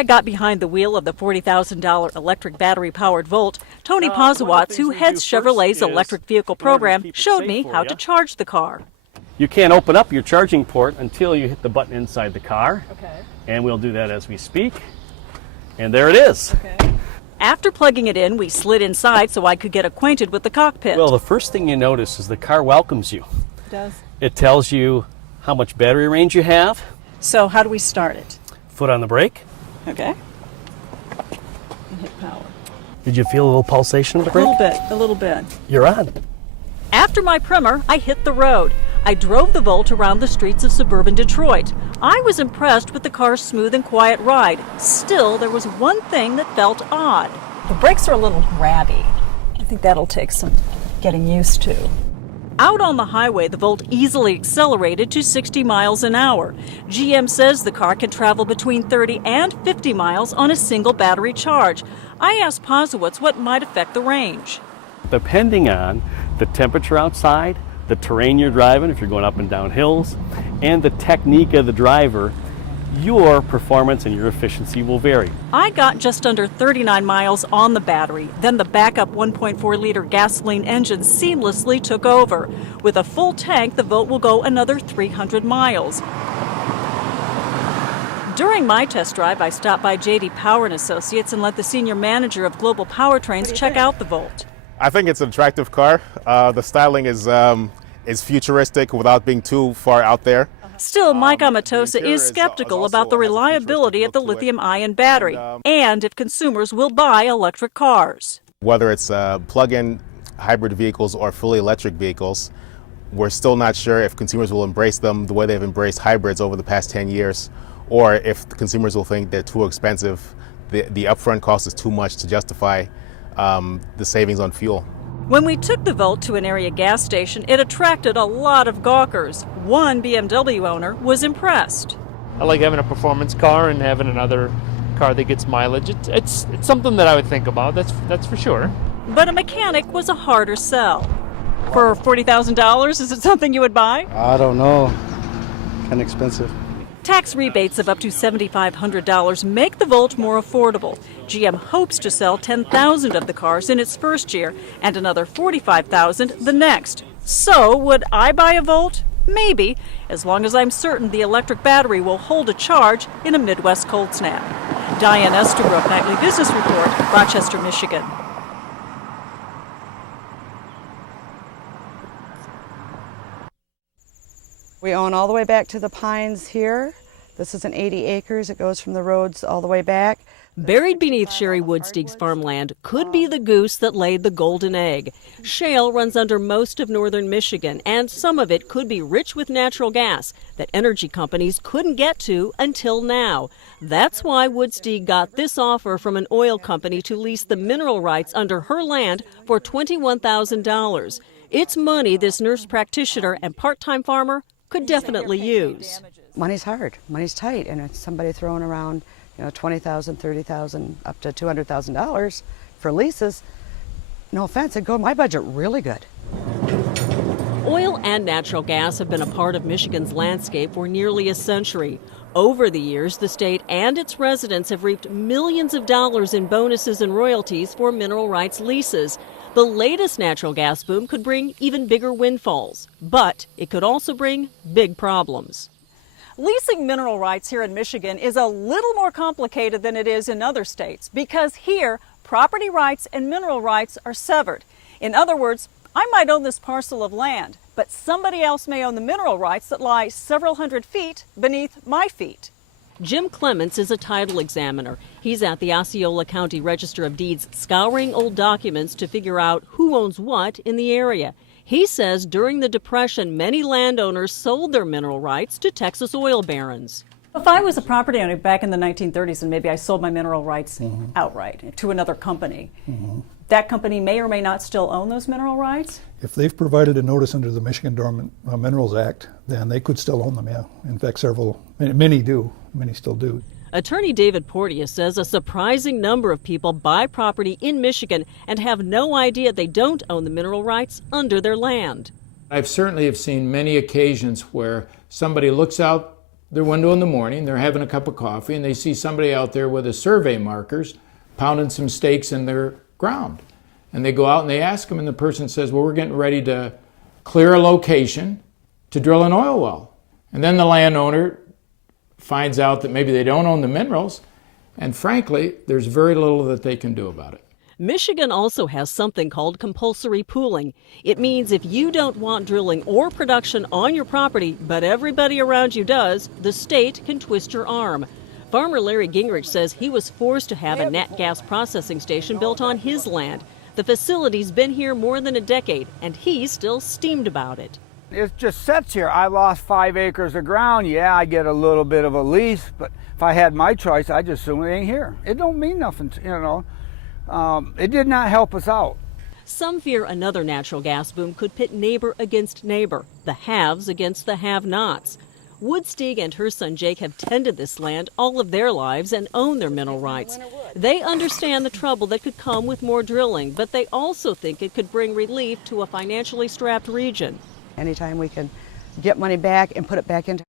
I got behind the wheel of the $40,000 electric battery-powered Volt, Tony Posawatz, who heads Chevrolet's electric vehicle program, showed me how to charge the car. You can't open up your charging port until you hit the button inside the car. Okay. And we'll do that as we speak. And there it is. Okay. After plugging it in, we slid inside so I could get acquainted with the cockpit. Well, the first thing you notice is the car welcomes you. It does. It tells you how much battery range you have. So how do we start it? Foot on the brake. Okay. And hit power. Did you feel a little pulsation of the brake? A little bit. You're on. After my primer, I hit the road. I drove the Volt around the streets of suburban Detroit. I was impressed with the car's smooth and quiet ride. Still, there was one thing that felt odd. The brakes are a little grabby. I think that'll take some getting used to. Out on the highway, the Volt easily accelerated to 60 miles an hour. GM says the car can travel between 30 and 50 miles on a single battery charge. I asked Posawatz what might affect the range. Depending on the temperature outside, the terrain you're driving, if you're going up and down hills, and the technique of the driver, your performance and your efficiency will vary. I got just under 39 miles on the battery. Then the backup 1.4-liter gasoline engine seamlessly took over. With a full tank, the Volt will go another 300 miles. During my test drive, I stopped by J.D. Power & Associates and let the senior manager of Global Powertrains check out the Volt. I think it's an attractive car. The styling is futuristic without being too far out there. Still, Mike Amatosa is skeptical about the reliability of the lithium-ion battery and if consumers will buy electric cars. Whether it's plug-in hybrid vehicles or fully electric vehicles, we're still not sure if consumers will embrace them the way they've embraced hybrids over the past 10 years, or if the consumers will think they're too expensive, the upfront cost is too much to justify the savings on fuel. When we took the Volt to an area gas station, it attracted a lot of gawkers. One BMW owner was impressed. I like having a performance car and having another car that gets mileage. It's something that I would think about, that's for sure. But a mechanic was a harder sell. For $40,000, is it something you would buy? I don't know. Kind of expensive. Tax rebates of up to $7,500 make the Volt more affordable. GM hopes to sell 10,000 of the cars in its first year and another 45,000 the next. So, would I buy a Volt? Maybe, as long as I'm certain the electric battery will hold a charge in a Midwest cold snap. Diane Estabrook, Nightly Business Report, Rochester, Michigan. We own all the way back to the Pines here. This is an 80 acres. It goes from the roads all the way back. Buried beneath Sherry Woodsteig's farmland could be the goose that laid the golden egg. Shale runs under most of northern Michigan, and some of it could be rich with natural gas that energy companies couldn't get to until now. That's why Woodsteig got this offer from an oil company to lease the mineral rights under her land for $21,000. It's money this nurse practitioner and part-time farmer could definitely use. Money's hard, money's tight, and it's somebody throwing around, $20,000, $30,000, up to $200,000 for leases. No offense, it'd go my budget really good. Oil and natural gas have been a part of Michigan's landscape for nearly a century. Over the years, the state and its residents have reaped millions of dollars in bonuses and royalties for mineral rights leases. The latest natural gas boom could bring even bigger windfalls, but it could also bring big problems. Leasing mineral rights here in Michigan is a little more complicated than it is in other states because here, property rights and mineral rights are severed. In other words, I might own this parcel of land, but somebody else may own the mineral rights that lie several hundred feet beneath my feet. Jim Clements is a title examiner. He's at the Osceola County Register of Deeds scouring old documents to figure out who owns what in the area. He says during the Depression, many landowners sold their mineral rights to Texas oil barons. If I was a property owner back in the 1930s and maybe I sold my mineral rights outright to another company, that company may or may not still own those mineral rights? If they've provided a notice under the Michigan Dormant Minerals Act, then they could still own them, yeah. In fact, many do, many still do. Attorney David Porteous says a surprising number of people buy property in Michigan and have no idea they don't own the mineral rights under their land. I've certainly have seen many occasions where somebody looks out their window in the morning, they're having a cup of coffee, and they see somebody out there with a survey markers pounding some stakes in their ground. And they go out and they ask them, and the person says, well, we're getting ready to clear a location to drill an oil well. And then the landowner finds out that maybe they don't own the minerals, and frankly, there's very little that they can do about it. Michigan also has something called compulsory pooling. It means if you don't want drilling or production on your property, but everybody around you does, the state can twist your arm. Farmer Larry Gingrich says he was forced to have a nat gas processing station built on his land. The facility's been here more than a decade, and he's still steamed about it. It just sits here. I lost 5 acres of ground. Yeah, I get a little bit of a lease, but if I had my choice, I'd just assume it ain't here. It don't mean nothing, you know. It did not help us out. Some fear another natural gas boom could pit neighbor against neighbor, the haves against the have-nots. Woodsteig and her son Jake have tended this land all of their lives and own their mineral rights. They understand the trouble that could come with more drilling, but they also think it could bring relief to a financially strapped region. Anytime we can get money back and put it back into